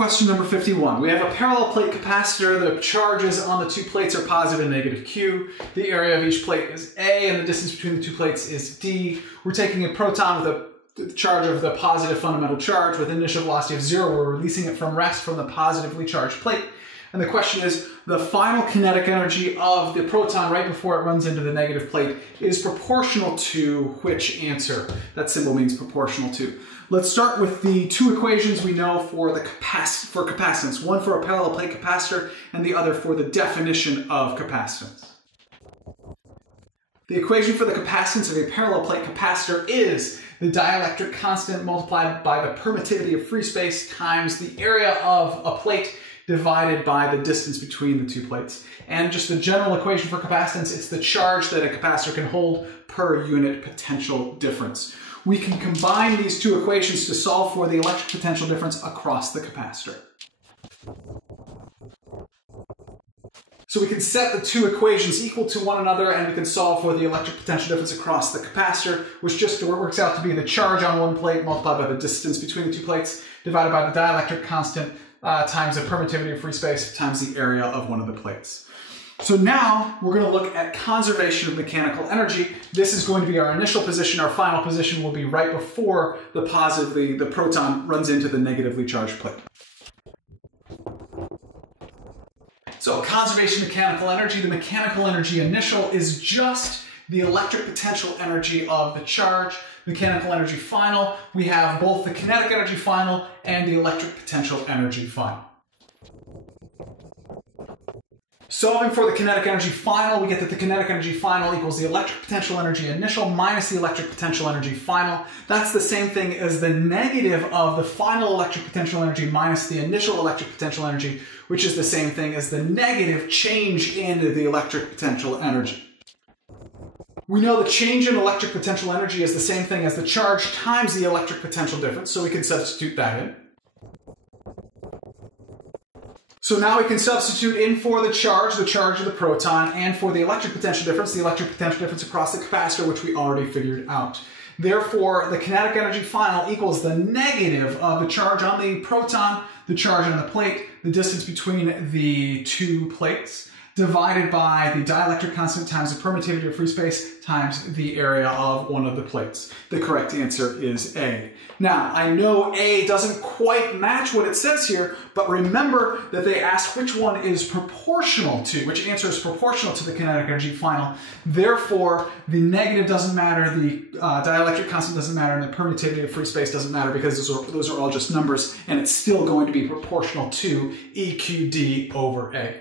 Question number 51. We have a parallel plate capacitor. The charges on the two plates are positive and negative Q. The area of each plate is A, and the distance between the two plates is D. We're taking a proton with a charge of the positive fundamental charge with an initial velocity of 0. We're releasing it from rest from the positively charged plate. And the question is, the final kinetic energy of the proton right before it runs into the negative plate is proportional to which answer? That symbol means proportional to. Let's start with the two equations we know for capacitance. One for a parallel plate capacitor and the other for the definition of capacitance. The equation for the capacitance of a parallel plate capacitor is the dielectric constant multiplied by the permittivity of free space times the area of a plate divided by the distance between the two plates. And just the general equation for capacitance, it's the charge that a capacitor can hold per unit potential difference. We can combine these two equations to solve for the electric potential difference across the capacitor. So we can set the two equations equal to one another, and we can solve for the electric potential difference across the capacitor, which just works out to be the charge on one plate multiplied by the distance between the two plates divided by the dielectric constant times the permittivity of free space times the area of one of the plates. So now we're going to look at conservation of mechanical energy. This is going to be our initial position. Our final position will be right before the proton runs into the negatively charged plate. So conservation of mechanical energy, the mechanical energy initial is just the electric potential energy of the charge. Mechanical energy final, we have both the kinetic energy final and the electric potential energy final. Solving for the kinetic energy final, we get that the kinetic energy final equals the electric potential energy initial minus the electric potential energy final. That's the same thing as the negative of the final electric potential energy minus the initial electric potential energy, which is the same thing as the negative change in the electric potential energy. We know the change in electric potential energy is the same thing as the charge times the electric potential difference, so we can substitute that in. So now we can substitute in for the charge of the proton, and for the electric potential difference across the capacitor, which we already figured out. Therefore, the kinetic energy final equals the negative of the charge on the proton, the charge on the plate, the distance between the two plates, divided by the dielectric constant times the permittivity of free space times the area of one of the plates. The correct answer is A. Now, I know A doesn't quite match what it says here, but remember that they asked which one is proportional to, which answer is proportional to the kinetic energy final. Therefore, the negative doesn't matter, the dielectric constant doesn't matter, and the permittivity of free space doesn't matter because those are all just numbers, and it's still going to be proportional to EQD over A.